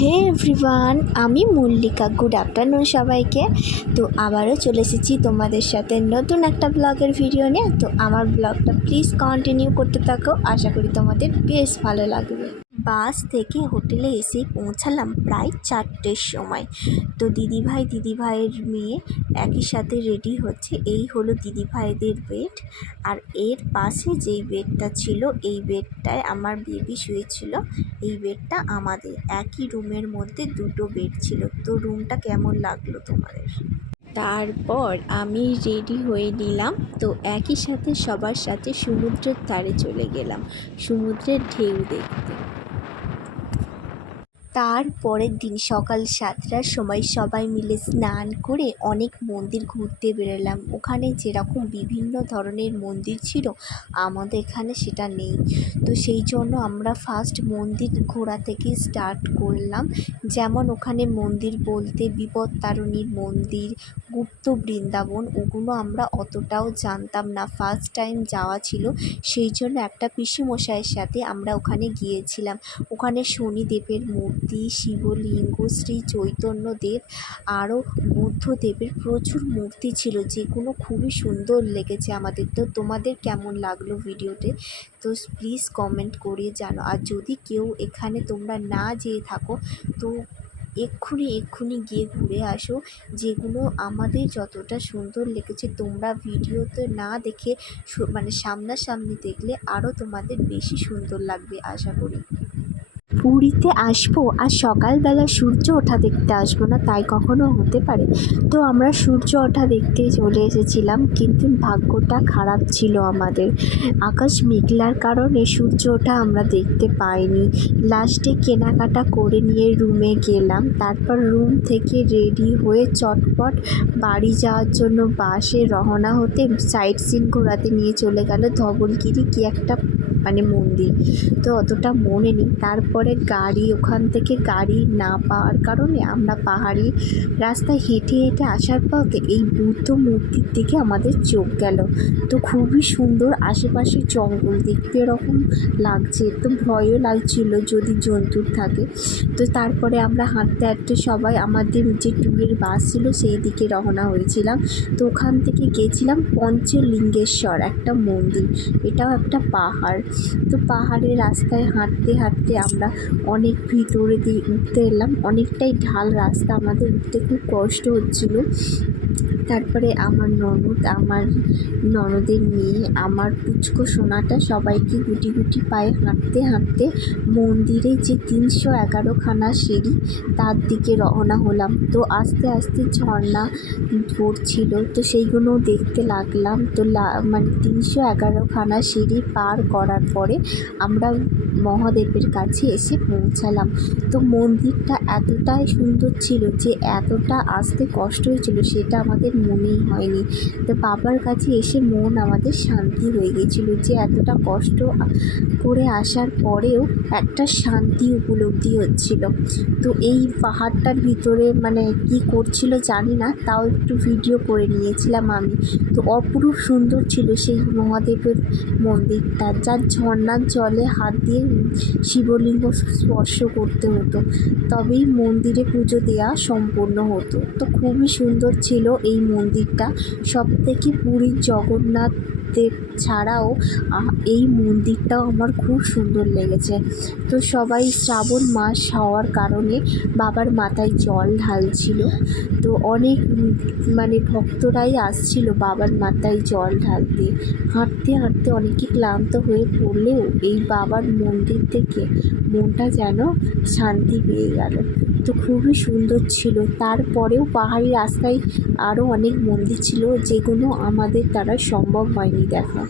হে everyone, আমি Mallika. Good afternoon সবাইকে। তো আবারও চলে এসেছি তোমাদের সাথে নতুন একটা ব্লগের ভিডিও নিয়ে। তো আমার ব্লগটা প্লিজ কন্টিনিউ করতে থাকো। আশা করি তোমাদের বেশ ভালো লাগবে। বাস থেকে হোটেলে এসে পৌঁছালাম প্রায় চারটের সময়। তো দিদিভাই, দিদিভাইয়ের মেয়ে একই সাথে রেডি হচ্ছে। এই হলো দিদিভাইদের বেড আর এর পাশে যেই বেডটা ছিল, এই বেডটায় আমার বেবি শুয়েছিল। এই বেডটা আমাদের। একই রুমের মধ্যে দুটো বেড ছিল। তো রুমটা কেমন লাগল তোমাদের? তারপর আমি রেডি হয়ে নিলাম। তো একই সাথে সবার সাথে সমুদ্রের ধারে চলে গেলাম। সমুদ্রের ঢেউ দেখতে। তারপরের দিন সকাল সাতটার সময় সবাই মিলে স্নান করে অনেক মন্দির ঘুরতে বেরোলাম। ওখানে যেরকম বিভিন্ন ধরনের মন্দির ছিল, আমাদের এখানে সেটা নেই। তো সেই জন্য আমরা ফার্স্ট মন্দির ঘোরা থেকে স্টার্ট করলাম। যেমন ওখানে মন্দির বলতে বিপত্তারিণীর মন্দির, গুপ্ত বৃন্দাবন, ওগুলো আমরা অতটাও জানতাম না। ফার্স্ট টাইম যাওয়া ছিল, সেই জন্য একটা পিসিমশাইয়ের সাথে আমরা ওখানে গিয়েছিলাম। ওখানে শনিদেবের মূর্তি শিবলিঙ্গ শ্রী চৈতন্যদেব আরও বুদ্ধদেবের প্রচুর মূর্তি ছিল, যেগুলো খুবই সুন্দর লেগেছে আমাদের। তো তোমাদের কেমন লাগল ভিডিওতে? তো প্লিজ কমেন্ট করে জানো। আর যদি কেউ এখানে তোমরা না যেয়ে থাকো, তো এক্ষুনি এক্ষুনি গিয়ে ঘুরে আসো, যেগুলো আমাদের যতটা সুন্দর লেগেছে। তোমরা ভিডিওতে না দেখে মানে সামনাসামনি দেখলে আরও তোমাদের বেশি সুন্দর লাগবে, আশা করি। পুরীতে আসব আর সকালবেলা সূর্য ওঠা দেখতে আসব না, তাই কখনো হতে পারে। তো আমরা সূর্য ওঠা দেখতে চলে এসেছিলাম, কিন্তু ভাগ্যটা খারাপ ছিল আমাদের। আকাশ মেঘলার কারণে সূর্য ওঠা আমরা দেখতে পাইনি। লাস্টে কেনাকাটা করে নিয়ে রুমে গেলাম, তারপর রুম থেকে রেডি হয়ে চটপট বাড়ি যাওয়ার জন্য বাসে রওনা হতে সাইট সিন ঘোরাতে নিয়ে চলে গেল ধবলগিরি, কি একটা মানে মন্দির। তো অতটা মনে নেই। তারপরে গাড়ি, ওখান থেকে গাড়ি না পাওয়ার কারণে আমরা পাহাড়ি রাস্তায় হেঁটে হেঁটে আসার পথে এই বুদ্ধ মূর্তির দিকে আমাদের চোখ গেল। তো খুবই সুন্দর আশেপাশে জঙ্গল। দেখতে এরকম লাগছে। তো ভয়ও লাগছিল যদি জন্তুর থাকে। তো তারপরে আমরা হাঁটতে হাঁটতে সবাই আমাদের যে ট্যুরের বাস ছিল সেই দিকে রওনা হয়েছিলাম। তো ওখান থেকে গেছিলাম পঞ্চলিঙ্গেশ্বর, একটা মন্দির। এটাও একটা পাহাড়। তো পাহাড়ের রাস্তায় হাঁটতে হাঁটতে আমরা অনেক ভিতরে দিয়ে উঠতে এলাম। অনেকটাই ঢাল রাস্তা, আমাদের উঠতে খুব কষ্ট হচ্ছিল। তারপরে আমার ননদ, আমার ননদের মেয়ে, আমার পুচকো সোনাটা সবাইকে গুটি গুটি পায়ে হাঁটতে হাঁটতে মন্দিরে যে তিনশো এগারোখানা সিঁড়ি, তার দিকে রওনা হলাম। তো আস্তে আস্তে ঝর্ণা পড়ছিল তো সেইগুলো দেখতে লাগলাম। তো মানে তিনশো এগারোখানা সিঁড়ি পার করার পরে আমরা মহাদেবের কাছে এসে পৌঁছালাম। তো মন্দিরটা এতটাই সুন্দর ছিল যে, এতটা আসতে কষ্ট হয়েছিল সেটা আমাদের মনেই হয়নি। তো বাবার কাছে এসে মন আমাদের শান্তি হয়ে গেছিল যে, এতটা কষ্ট করে আসার পরেও একটা শান্তি উপলব্ধি হচ্ছিল। তো এই পাহাড়টার ভিতরে মানে কি করছিল জানি না, তাও একটু ভিডিও করে নিয়েছিলাম আমি। তো অপরূপ সুন্দর ছিল সেই মহাদেবের মন্দিরটা। যার ঝর্ণার জলে হাত দিয়ে শিবলিঙ্গ স্পর্শ করতে হতো। তবেই মন্দিরে পুজো দেওয়া সম্পূর্ণ হতো। তো খুবই সুন্দর ছিল এই মন্দিরটা। সব থেকে পুরীর জগন্নাথ দেব ছাড়াও এই মন্দিরটাও আমার খুব সুন্দর লেগেছে। তো সবাই শ্রাবণ মাস হওয়ার কারণে বাবার মাথায় জল ঢালছিল। তো অনেক মানে ভক্তরাই আসছিল বাবার মাথায় জল ঢালতে। হাঁটতে হাঁটতে অনেকে ক্লান্ত হয়ে পড়লেও এই বাবার মন্দির থেকে মনটা যেন শান্তি পেয়ে গেল। তো খুবই সুন্দর ছিল। তারপরেও পাহাড়ি রাস্তায় আরও অনেক মন্দির ছিল যেগুলো আমাদের দ্বারা সম্ভব হয়নি দেখা।